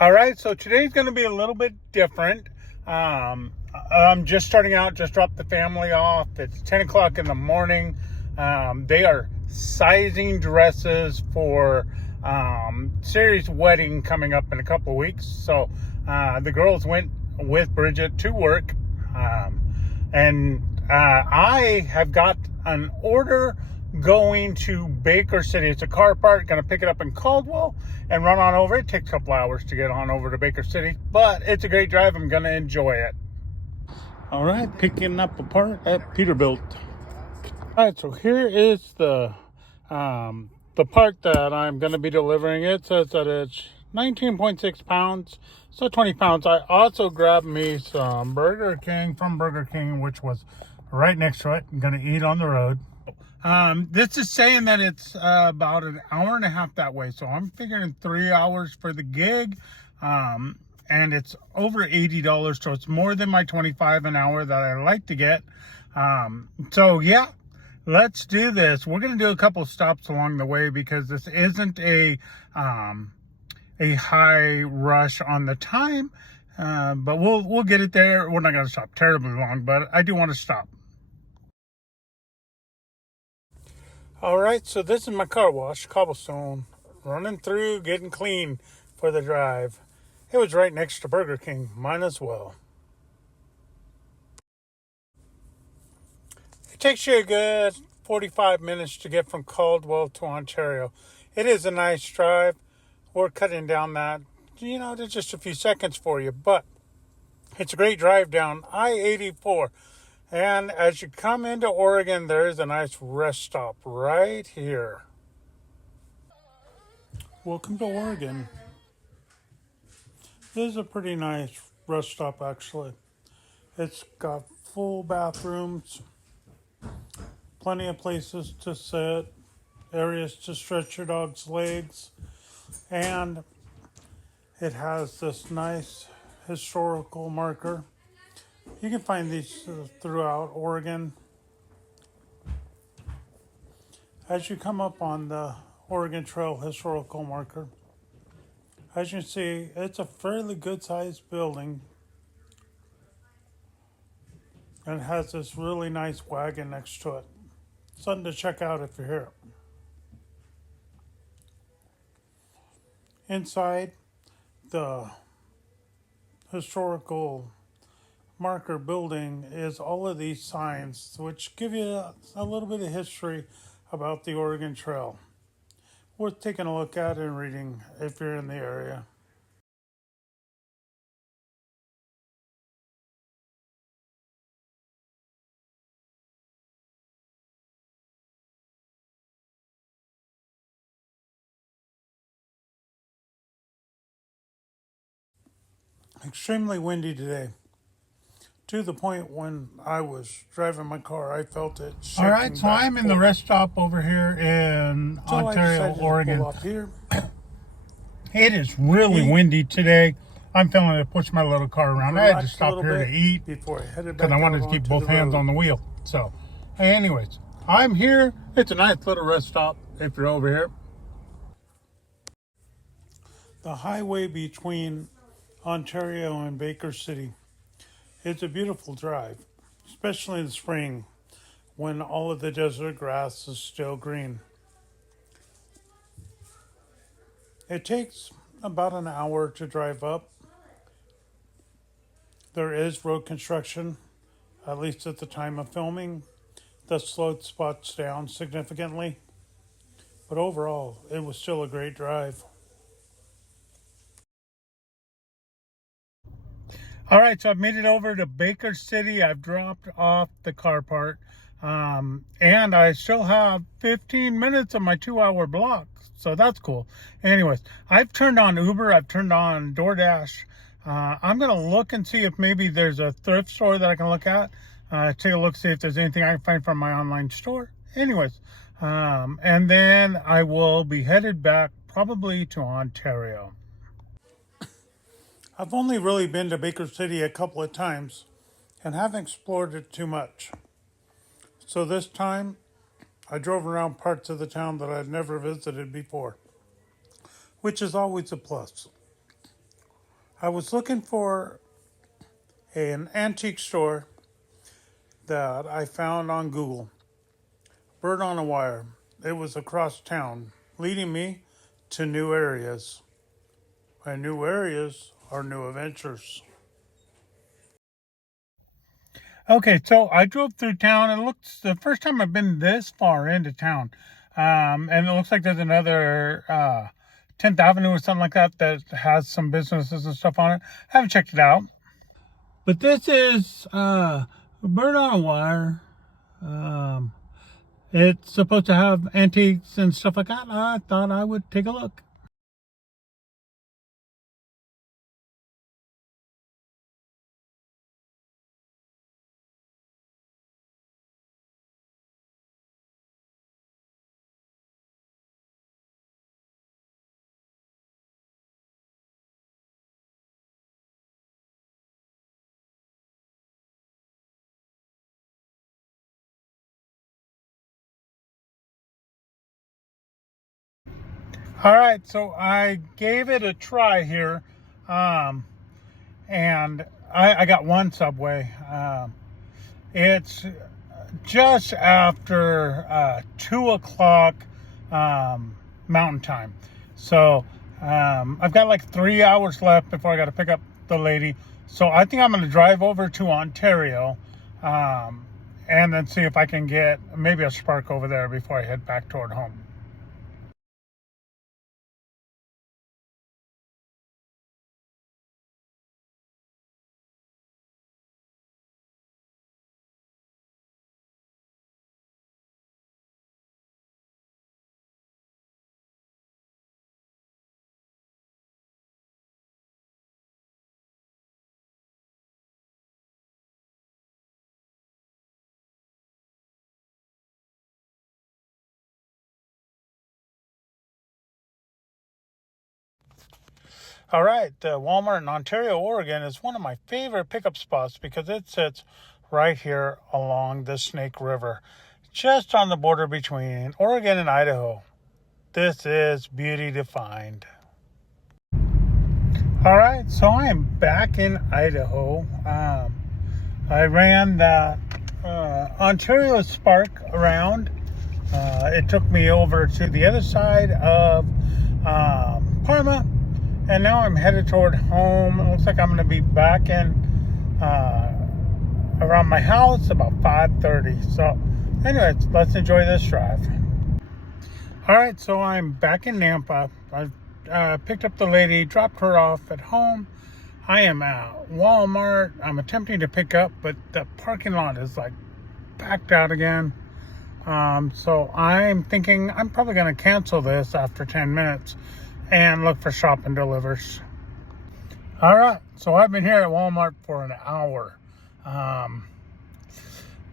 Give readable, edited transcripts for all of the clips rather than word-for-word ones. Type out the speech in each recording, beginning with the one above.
All right, so today's going to be a little bit different. I'm just starting out, just dropped the family off. It's 10 o'clock in the morning. They are sizing dresses for Siri's wedding coming up in a couple of weeks. So the girls went with Bridget to work. And I have got an order going to Baker City. It's a car part, going to pick it up in Caldwell and run on over. It takes a couple hours to get on over to Baker City, but it's a great drive. I'm going to enjoy it. All right, picking up a part at Peterbilt. All right, so here is the part that I'm going to be delivering. It says that it's 19.6 pounds, so 20 pounds. I also grabbed me some Burger King from Burger King, which was right next to it. I'm going to eat on the road. This is saying that it's about an hour and a half that way, so I'm figuring 3 hours for the gig, and it's over $80, so it's more than my $25 an hour that I like to get. So yeah, let's do this. We're going to do a couple of stops along the way because this isn't a high rush on the time, but we'll get it there. We're not going to stop terribly long, but I do want to stop. All right, so this is my car wash, Cobblestone, running through, getting clean for the drive. It was right next to Burger King, mine as well. It takes you a good 45 minutes to get from Caldwell to Ontario. It is a nice drive. We're cutting down that, to just a few seconds for you, but it's a great drive down I-84. And as you come into Oregon, there is a nice rest stop right here. Welcome to Oregon. This is a pretty nice rest stop, actually. It's got full bathrooms, plenty of places to sit, areas to stretch your dog's legs, and it has this nice historical marker. You can find these throughout Oregon. As you come up on the Oregon Trail historical marker, as you can see, it's a fairly good sized building. And it has this really nice wagon next to it. Something to check out if you're here. Inside the historical marker building is all of these signs which give you a little bit of history about the Oregon Trail. Worth taking a look at and reading if you're in the area. Extremely windy today. To the point when I was driving my car, I felt it shaking. All right, so I'm in the rest stop over here in Ontario, Oregon. Up here. It is really windy today. I'm feeling to push my little car around. I had to stop here to eat because I wanted to keep both hands on the wheel. So, anyways, I'm here. It's a nice little rest stop if you're over here. The highway between Ontario and Baker City. It's a beautiful drive, especially in the spring when all of the desert grass is still green. It takes about an hour to drive up. There is road construction, at least at the time of filming, that slowed spots down significantly. But overall, it was still a great drive. All right, so I've made it over to Baker City. I've dropped off the car part, and I still have 15 minutes of my 2-hour block, so that's cool. Anyways, I've turned on Uber. I've turned on DoorDash. I'm going to look and see if maybe there's a thrift store that I can look at. Take a look, see if there's anything I can find from my online store. Anyways, and then I will be headed back probably to Ontario. I've only really been to Baker City a couple of times and haven't explored it too much. So this time, I drove around parts of the town that I'd never visited before, which is always a plus. I was looking for an antique store that I found on Google. Bird on a Wire. It was across town, leading me to new areas. And new areas are new adventures. Okay, so I drove through town, and it looks the first time I've been this far into town. And it looks like there's another 10th Avenue or something like that that has some businesses and stuff on it. I haven't checked it out. But this is Bird on a Wire. It's supposed to have antiques and stuff like that. I thought I would take a look. All right, so I gave it a try here, and I got one Subway. It's just after 2 o'clock Mountain Time. So I've got like 3 hours left before I got to pick up the lady. So I think I'm going to drive over to Ontario and then see if I can get maybe a Spark over there before I head back toward home. All right, Walmart in Ontario, Oregon is one of my favorite pickup spots because it sits right here along the Snake River, just on the border between Oregon and Idaho. This is beauty defined. All right, so I am back in Idaho. I ran the Ontario Spark around. It took me over to the other side of Parma. And now I'm headed toward home. It looks like I'm going to be back in around my house about 5:30. So anyways, let's enjoy this drive. All right, so I'm back in Nampa. I picked up the lady, dropped her off at home. I am at Walmart. I'm attempting to pick up, but the parking lot is like packed out again. So I'm thinking I'm probably going to cancel this after 10 minutes. And look for shop and delivers. All right, so I've been here at Walmart for an hour.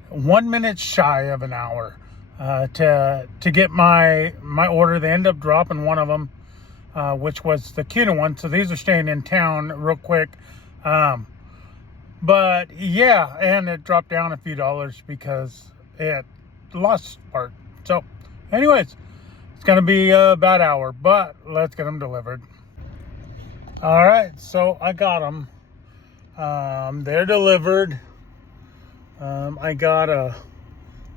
1 minute shy of an hour to get my order. They end up dropping one of them, which was the cuter one. So these are staying in town real quick. But yeah, and it dropped down a few dollars because it lost part. So anyways, going to be a bad hour, but let's get them delivered. All right, so I got them. They're delivered. I got a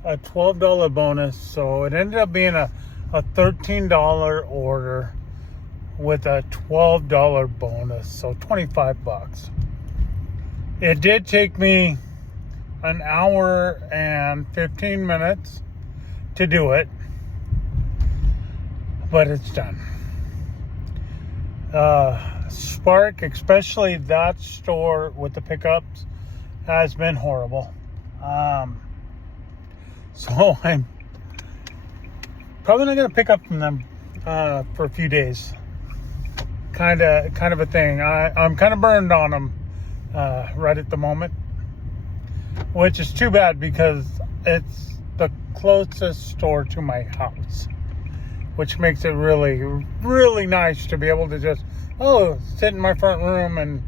$12 bonus, so it ended up being a $13 order with a $12 bonus, so 25 bucks. It did take me an hour and 15 minutes to do it, but it's done. Spark, especially that store with the pickups, has been horrible. So I'm probably not going to pick up from them for a few days. Kind of a thing. I'm kind of burned on them right at the moment, which is too bad because it's the closest store to my house, which makes it really, really nice to be able to just, sit in my front room and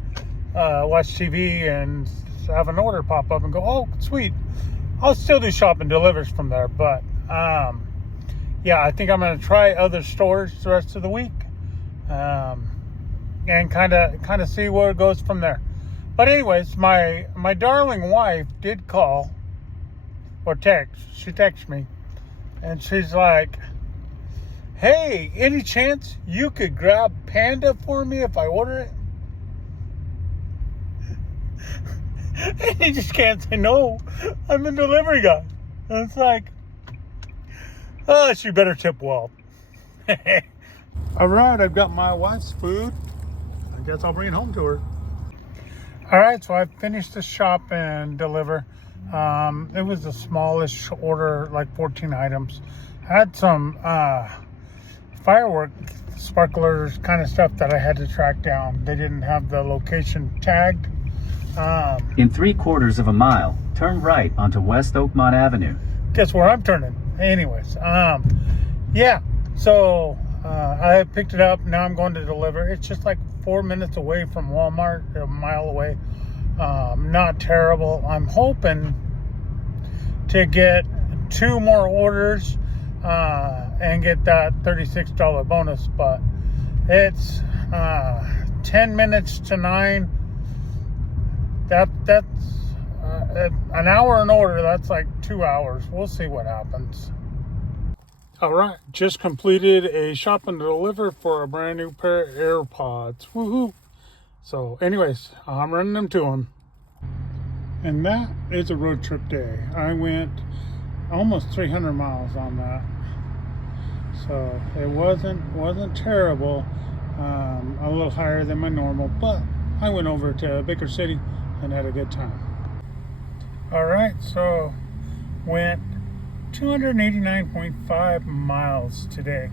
watch TV and have an order pop up and go, oh, sweet. I'll still do shop and delivers from there. But, yeah, I think I'm going to try other stores the rest of the week. and kind of see where it goes from there. But anyways, my darling wife did call or text. She texted me, and she's like, "Hey, any chance you could grab Panda for me if I order it?" And you just can't say no. I'm a delivery guy. And it's like, oh, she better tip well. All right, I've got my wife's food. I guess I'll bring it home to her. All right, so I finished the shop and deliver. It was the smallest order, like 14 items. I had some firework sparklers kind of stuff that I had to track down. They didn't have the location tagged. In 3/4 of a mile, turn right onto West Oakmont Avenue. Guess where I'm turning? Anyways, yeah. So I picked it up. Now I'm going to deliver. It's just like 4 minutes away from Walmart, a mile away. Not terrible. I'm hoping to get 2 more orders and get that $36 bonus, but it's 10 minutes to 9. That's an hour an order. That's like 2 hours. We'll see what happens. All right, just completed a shop and deliver for a brand new pair of AirPods. Woohoo! So anyways, I'm running them to him. And that is a road trip day. I went almost 300 miles on that. So it wasn't terrible. A little higher than my normal, but I went over to Baker City and had a good time. All right, so went 289.5 miles today.